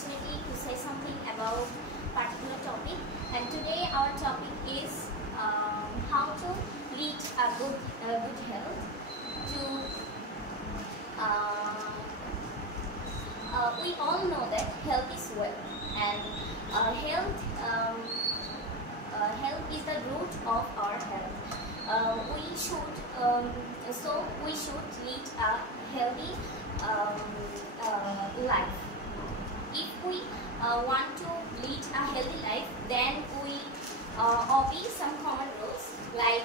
opportunity to say something about particular topic. And today our topic is how to lead a good health. We all know that health is wealth, and health is the root of our health. We should lead a healthy life. If we want to lead a healthy life, then we obey some common rules, like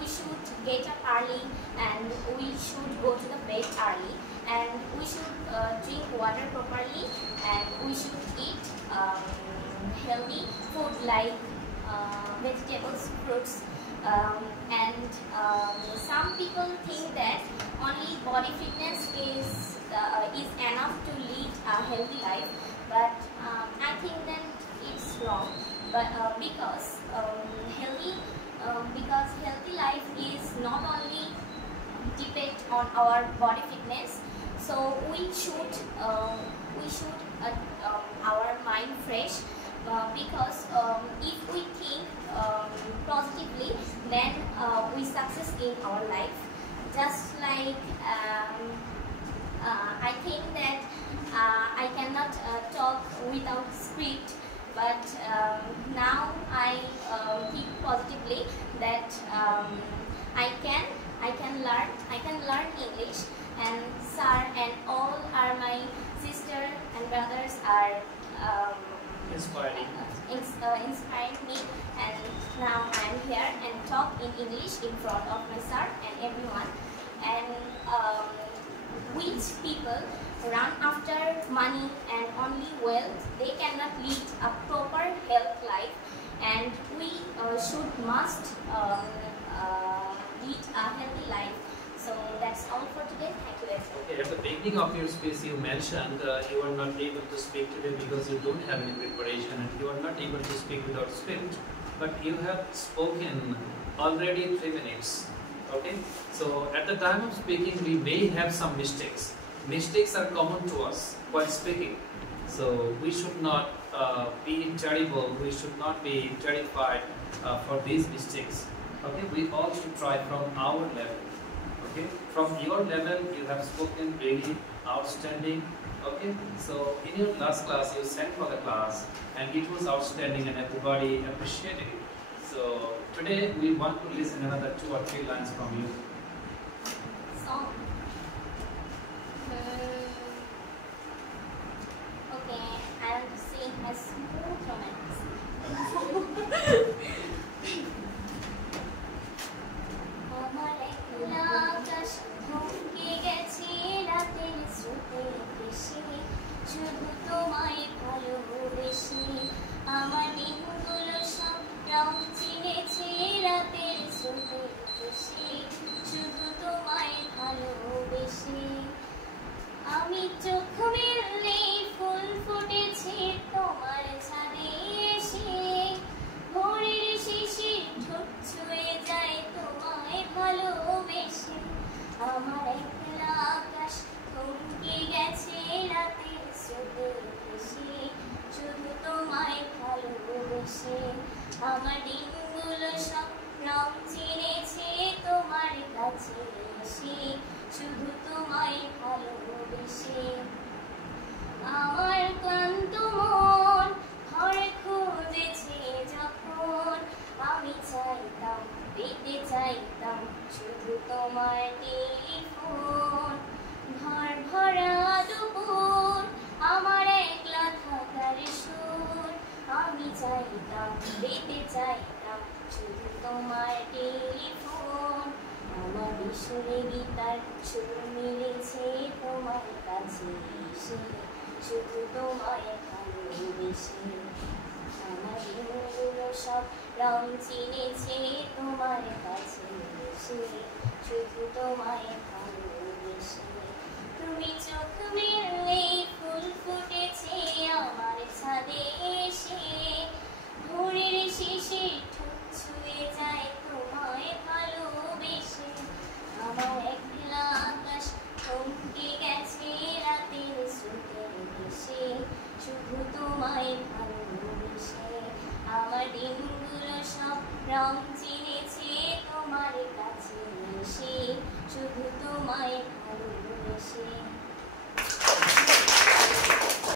we should get up early, and we should go to the bed early, and we should drink water properly, and we should eat healthy food like vegetables, fruits, and some people think that only body fitness is enough to lead a healthy life, but I think that it's wrong. But because healthy life is not only depend on our body fitness, so we should our mind fresh, because if we think positively, then we success in our life. Just like I think that I cannot talk without script, but now I think positively that I can learn English, and sir and all are my sister and brothers are inspiring me, and now I am here and talk in English in front of my sir and everyone. And which people run after money and only wealth, they cannot lead a proper health life, and we must lead a healthy life. So that's all for today. Thank you very much. Okay, at the beginning of your speech you mentioned you are not able to speak today because you don't have any preparation, and you are not able to speak without script, but you have spoken already 3 minutes. Okay, so at the time of speaking we may have some mistakes. Mistakes are common to us while speaking, so we should not be terrible, we should not be terrified for these mistakes. Okay, we all should try from our level. Okay, from your level you have spoken really outstanding. Okay, so in your last class you sang for the class and it was outstanding and everybody appreciated it. So today we want to listen another 2 or 3 lines from you. Song. Okay, I want to sing a smooth romance. আমার একলা আকাশ থমকে গেছে রাতের স্রোতে ভেসে, শুধু তোমায় ভালোবেসে। আমার দিনগুলো সব রং চিনেছে রাতের স্রোতে ভেসে, শুধু তোমায় ভালোবেসে। আমি চোখ মেললেই ফুল ফুটেছে তোমার ছাদে এসে, ভোরের শিশির ঠোঁট ছুঁয়ে যায় তোমায় ভালোবেসে। আমার একলা আকাশ থমকে গেছে রাতের স্রোতে ভেসে, শুধু তোমায় ভালোবেসে। আমার দিনগুলো সব রং চিনেছে তোমার কাছে এসে, শুধু তোমায় ভালোবেসে। আমার ক্লান্ত মন ঘরে খুঁজেছে যখন, আমি চাইতাম পেতে চাইতাম শুধু তোমার টেলিফোন। ঘর ভরা দুপুর আমার একলা থাকার সুর, আমি চাইতাম পেতে চাইতাম শুধু তোমার টেলিফোন। আমার বিষরে গীতার সুর মিলেছে তোমার কাছে এসে, শুধু তোমায় ভালোবেসে। আমার দিনগুলো সব রং চিনেছে তোমার কাছে এসে, শুধু তোমায় ভালোবেসে। তুমি চোখ মেললেই ফুল ফুটেছে আমার ছাদে এসে, ভোরের শিশির ঠোঁট ছুঁয়ে যায় তোমায় ভালোবেসে। আমার একলা আকাশ থমকে গেছে রাতের স্রোতে ভেসে, রং চিনেছে তোমার কাছে এসে, শুধু তোমায় ভালোবেসে।